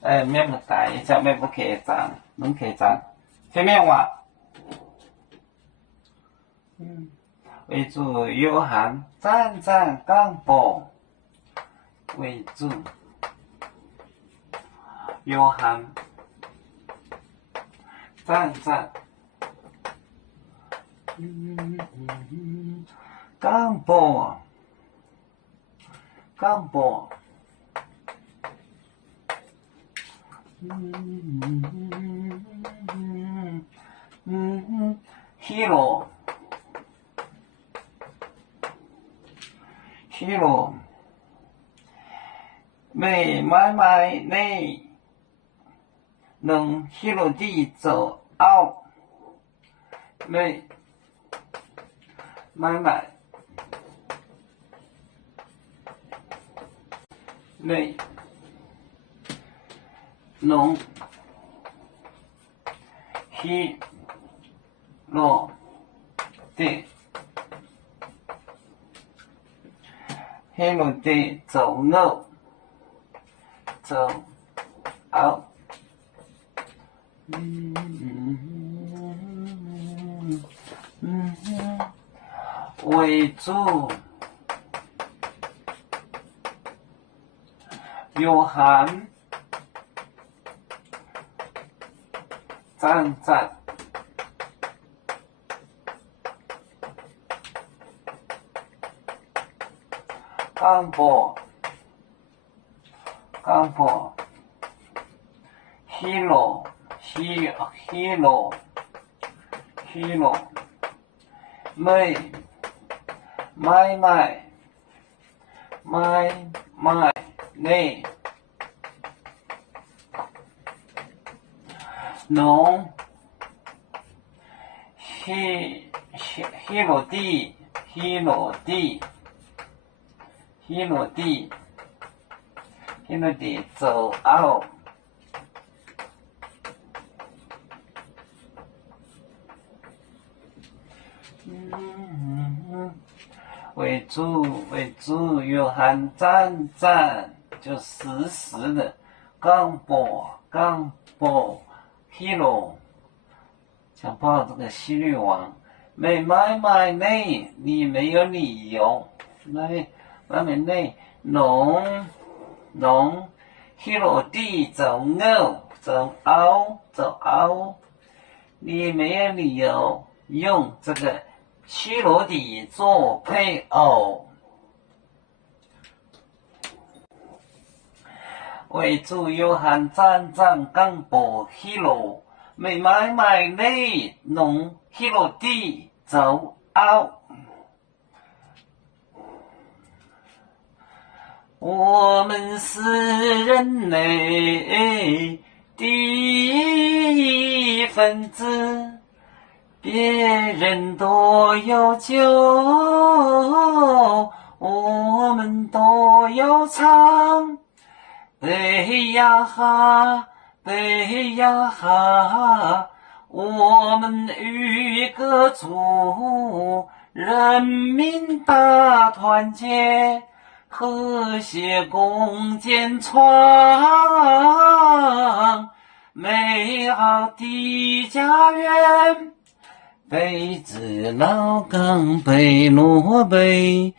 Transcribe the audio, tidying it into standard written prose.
面不带，叫面不客栈，能客栈，前面话，为主有含赞赞刚博，为主有含赞赞刚博刚博。hero 未买买你能 hero 地走 out 未买买你能 hero 地hero 地走 no 走 out 为主有含赞赞刚博 hero 没买你农 hero 地走 out 为主有含赞赞，就实时的刚博 hero 想报这个西律王，没买你没有理由，买你农 hero 地走 no 走 out， 你没有理由用这个西罗底做配偶。为主有含赞赞刚博 hero 没买你农 hero 地走 out。我们是人类的一分子，别人都有酒，我们都有唱。贝呀哈，我们与歌主，人民大团结。和谐共建创美好的家园，北至老港北落北，